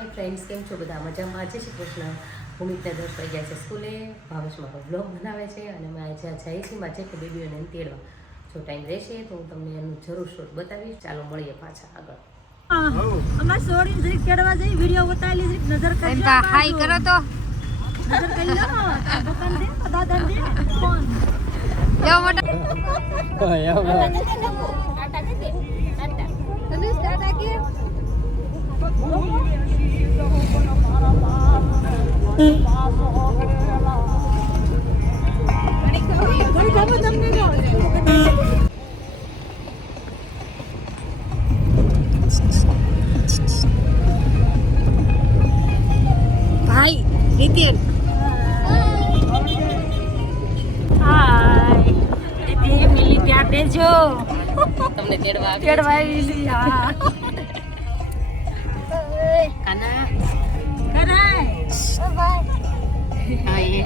Hi friends, કેમ છો બધા? મજામાં? જય શ્રી કૃષ્ણ. ભૂમિકના 10 વાગ્યા છે સ્કૂલે. ભાવેશ મારો બ્લોગ બનાવે છે અને અમે આજે જઈએ છીએ મારા જેઠ બેબીઓને તેડવા. જો ટાઈમ રહેશે તો હું તમને એનું જરૂર શોટ બતાવીશ. ચાલો મળીએ પાછા આગળ. અમાર સોરી જરીક કેડવા જઈ વિડિયો ઉતારી જરીક નજર કરી લો. હાઈ કરો તો નજર કરી લો. દુકાન દે દાદા દે ફોન યો મોટા ટાટા દે તમે ટાટા કે ભાઈ નિતિન હાય નિતિન મિલી ત્યાં દેજો તમને તેડવા કેડવાઈ હા કાના કરાય હા એ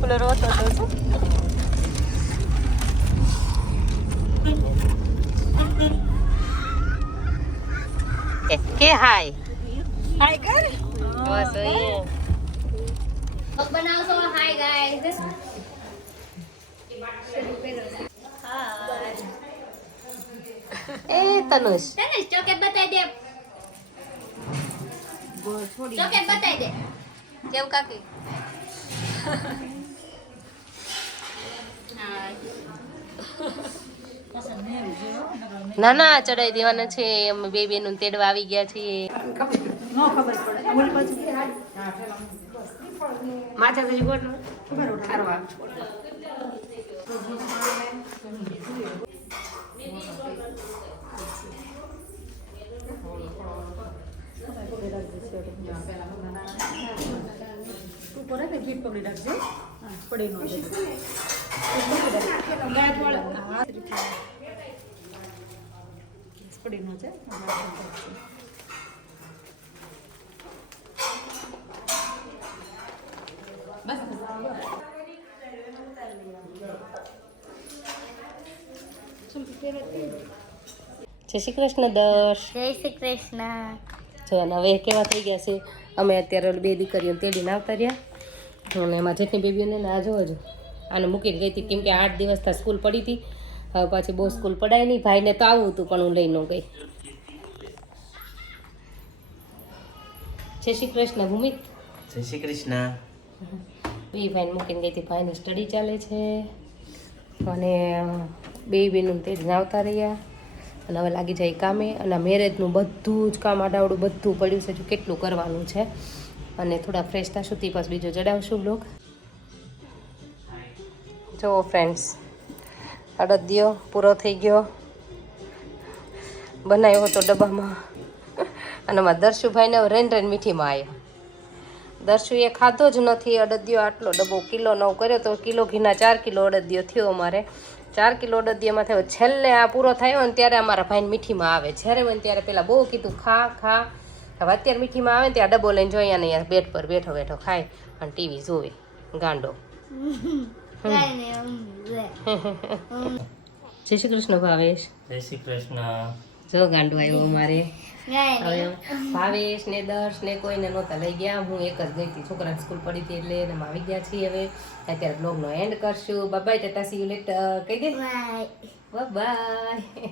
બોલો રોતો તો કે હાય હાય કર બસ એ બનાવશો હાય ગાઈસ એ તનુષ તને ચોકેટ બતાવી દે ચોકેટ બતાવી દે કેમ કાકી ના ના ચડાઈ દેવાના છે. અમે બે બેનું તેડવા આવી ગયા છીએ. નો ખબર પડે બોલ પછી માથા પછી ગોઠ કરવા તું કરે કે ગીત પકડી રાખજો પડી નો પડી નો છે જય શ્રી કૃષ્ણ દર્શ. જય શ્રી કૃષ્ણ. જો હવે કેવા થઈ ગયા છે. અમે અત્યારે બે દીકરીઓ તેડીને આવતા રહ્યા અને એમાં જેટલી બેબીઓને ને આ જોવો છો આને મૂકીને ગઈ હતી કેમ કે 8 દિવસ ત્યાં સ્કૂલ પડી હતી. હવે પાછી બહુ સ્કૂલ પડાય નહીં. ભાઈને તો આવું હતું પણ હું લઈ ન ગઈ. જય શ્રી કૃષ્ણ ભૂમિક. જય શ્રી કૃષ્ણ. બે ભાઈને મૂકીને ગઈ હતી. ભાઈની સ્ટડી ચાલે છે અને બે બેનું તેડીને આવતા રહ્યા અને હવે લાગી જાય કામે. અને મેરેજનું બધું જ કામ આડાવડું બધું પડ્યું છે. જો કેટલું કરવાનું છે અને થોડા ફ્રેશ થશું તે પાછું બીજો ચડાવશું બ્લોગ. જુઓ ફ્રેન્ડ્સ, અડદિયો પૂરો થઈ ગયો, બનાવ્યો હતો ડબ્બામાં અને મારા દર્શુભાઈને હવે રેન મીઠીમાં આવ્યો. દર્શુએ ખાધો જ નથી અડદિયો. આટલો ડબ્બો કિલો 9 કર્યો તો કિલો ઘીના 4 કિલો અડદિયો થયો અમારે. 4 કિલો અડદિયામાં થયો. છેલ્લે આ પૂરો થયો ને ત્યારે અમારા ભાઈને મીઠીમાં આવે. જ્યારે મને ત્યારે પહેલાં બહુ કીધું ખા ખા. હવે અત્યારે મીઠીમાં આવે ને ત્યાં ડબ્બો લઈને જોઈએ ને અહીંયા બેડ પર બેઠો બેઠો ખાય અને ટીવી જોવે ગાંડો. જય શ્રી કૃષ્ણ ભાવેશ. જય શ્રી કૃષ્ણ. જો ગાંડો આવ્યો અમારે. હવે ભાવેશ ને દર્શ ને કોઈને નહોતા લઈ ગયા. હું એક જ ગઈ હતી. છોકરાને સ્કૂલ પડી હતી એટલે અમે આવી ગયા છીએ. હવે અત્યારે બ્લોગનો એન્ડ કરશું. Bye bye, Tata, C you letter કહી દે. Bye bye.